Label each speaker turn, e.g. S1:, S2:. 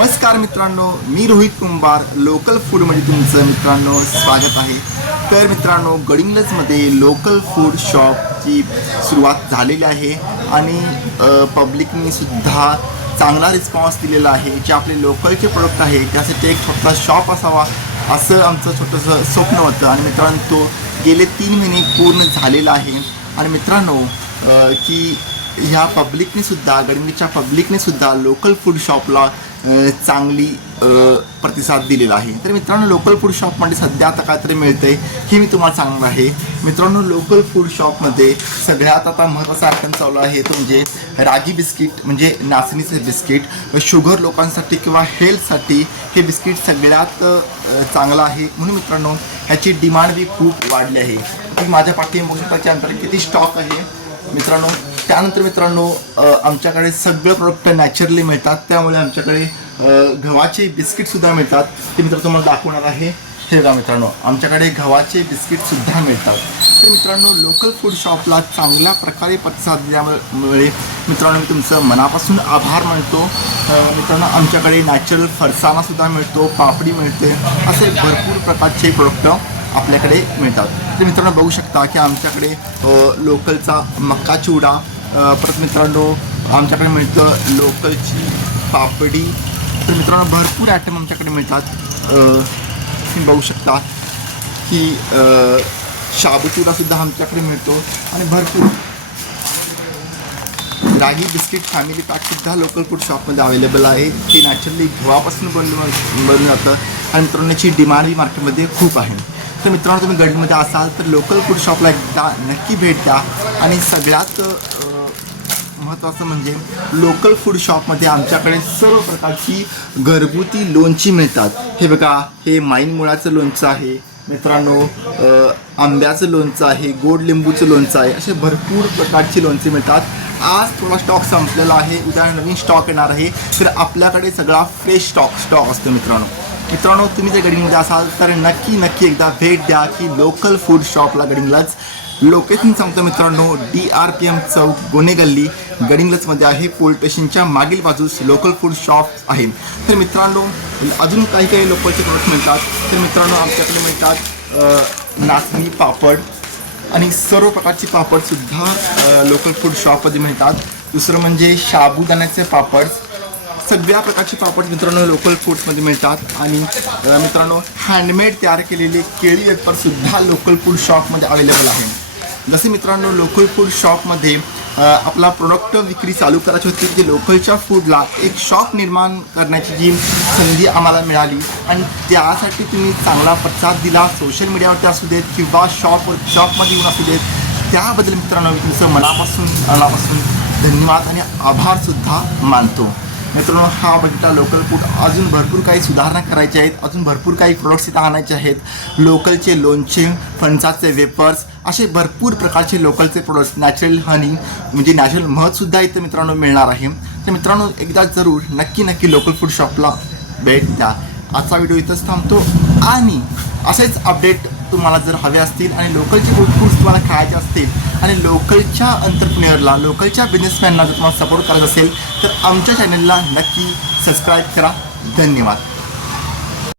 S1: नमस्कार मित्रांनो मी रोहित कुंभार लोकल फूडमध्ये तुमचं मित्रांनो स्वागत आहे. तर मित्रांनो गडिंगलजमध्ये लोकल फूड शॉपची सुरुवात झालेली आहे आणि पब्लिकनी सुद्धा चांगला रिस्पॉन्स दिलेला आहे. जे आपले लोकलचे प्रोडक्ट आहे त्यासाठी एक छोटा शॉप असावा असं आमचं छोटंसं स्वप्न होतं. आणि मित्रांनो तो गेले तीन महिने पूर्ण झालेला आहे. आणि मित्रांनो की ह्या पब्लिकने सुद्धा पब्लिकनेसुद्धा पब्लिकने सुद्धा लोकल फूड शॉपला चांगली प्रतिसाद दिलेला आहे. तर मित्रांनो लोकल फूड शॉपमध्ये सध्या आता काहीतरी मिळतंय हे मी तुम्हाला सांगणार आहे. मित्रांनो लोकल फूड शॉपमध्ये सगळ्यात आता महत्त्वाचा आयटम चालू आहे तो म्हणजे रागी बिस्किट म्हणजे नाचणीचे बिस्किट. शुगर लोकांसाठी किंवा हेल्थसाठी हे बिस्किट सगळ्यात चांगलं आहे. म्हणून मित्रांनो ह्याची डिमांड बी खूप वाढली आहे. माझ्या पाठी बघू शकता की किती स्टॉक आहे? मित्रांनो त्यानंतर मित्रांनो आमच्याकडे सगळे प्रोडक्ट नॅचरली मिळतात. त्यामुळे आमच्याकडे गव्हाचे बिस्किटसुद्धा मिळतात. ते मित्र तुम्हाला दाखवणार आहे. हे बघा मित्रांनो आमच्याकडे गव्हाचे बिस्किटसुद्धा मिळतात. तर मित्रांनो लोकल फूड शॉपला चांगल्या प्रकारे प्रतिसाद दिल्यामुळे मित्रांनो मी तुमचं मनापासून आभार मानतो. मित्रांनो आमच्याकडे नॅचरल फरसाणासुद्धा मिळतो पापडी मिळते. असे भरपूर प्रकारचे प्रोडक्ट आपल्याकडे मिळतात. तर मित्रांनो बघू शकता की आमच्याकडे लोकलचा मक्का चिवडा परत मित्रांनो आमच्याकडे मिळतं लोकलची पापडी. तर मित्रांनो भरपूर आयटम आमच्याकडे मिळतात. तुम्ही बघू शकता की अ, आमच्याकडे मिळतो. आणि भरपूर रागी बिस्किट फॅमिली पॅकसुद्धा लोकल फूड शॉपमध्ये अवेलेबल आहे. ते नॅचरली गव्हापासून बनलं बनलं जातं. आणि मित्रांनो याची डिमांडही मार्केटमध्ये खूप आहे. तर मित्रांनो तुम्ही गडमध्ये असाल तर लोकल फूड शॉपला एकदा नक्की भेट द्या. आणि सगळ्यात महत्त्वाचं म्हणजे लोकल फूड शॉपमध्ये आमच्याकडे सर्व प्रकारची घरगुती लोणची मिळतात. हे बघा हे माईन मुळाचं लोणचं आहे. मित्रांनो आंब्याचं लोणचं आहे गोड लिंबूचं लोणचं आहे असे भरपूर प्रकारची लोणचे मिळतात. आज थोडा स्टॉक संपलेला आहे. उद्या नवीन स्टॉक येणार आहे. तर आपल्याकडे सगळा फ्रेश स्टॉक स्टॉक असतो मित्रांनो. मित्रांनो तुम्ही जर गडिंगमध्ये असाल तर नक्की नक्की एकदा भेट द्या की लोकल फूड शॉपला गडिंगलाच लोकेशन सांगतो मित्रांनो D R P M chowk गोने गल्ली गडिंग्लजमध्ये आहे पोलीस स्टेशनच्या मागील बाजूस लोकल फूड शॉप आहे. तर मित्रांनो अजून काही काही लोकलचे प्रोडक्ट मिळतात. तर मित्रांनो आमच्याकडे मिळतात नाचणी पापड आणि सर्व प्रकारचे पापडसुद्धा लोकल फूड शॉपमध्ये मिळतात. दुसरं म्हणजे साबुदाण्याचे पापड. सगळ्या प्रकारचे पापड मित्रांनो लोकल फूड्समध्ये मिळतात. आणि मित्रांनो हँडमेड तयार केलेले केळी वेफरसुद्धा लोकल फूड शॉपमध्ये अवेलेबल आहे. जसे मित्रांनो लोकल फूड शॉपमध्ये आपला प्रोडक्ट विक्री चालू करायची होती जे लोकलच्या फूडला एक शॉप निर्माण करण्याची जी संधी आम्हाला मिळाली. आणि त्यासाठी तुम्ही चांगला प्रतिसाद दिला सोशल मीडियावरती असू देत किंवा शॉप शॉपमध्ये येऊन असू देत. त्याबद्दल मित्रांनो मी तुमचं मनापासून मनापासून धन्यवाद आणि आभारसुद्धा मानतो. मित्रांनो हा बघितला लोकल फूड अजून भरपूर काही सुधारणा करायच्या आहेत. अजून भरपूर काही प्रोडक्ट्स इथं आणायचे आहेत. लोकलचे लोणचे फणसाचे वेपर्स असे भरपूर प्रकारचे लोकलचे प्रोडक्ट्स नॅचरल हनी म्हणजे नॅचरल मधसुद्धा इथं मित्रांनो मिळणार आहे. तर मित्रांनो एकदा जरूर नक्की नक्की लोकल फूड शॉपला भेट द्या. आजचा व्हिडिओ इथंच थांबतो आणि असेच अपडेट तुम्हाला जर हवे असतील आणि लोकलचे फूड फूड्स तुम्हाला खायचे असतील आणि लोकलच्या अंतरप्रिन्युअरला लोकलच्या बिझनेसमॅनला जर तुम्हाला सपोर्ट करायचा असेल तर आमच्या चॅनलला नक्की सबस्क्राईब करा. धन्यवाद.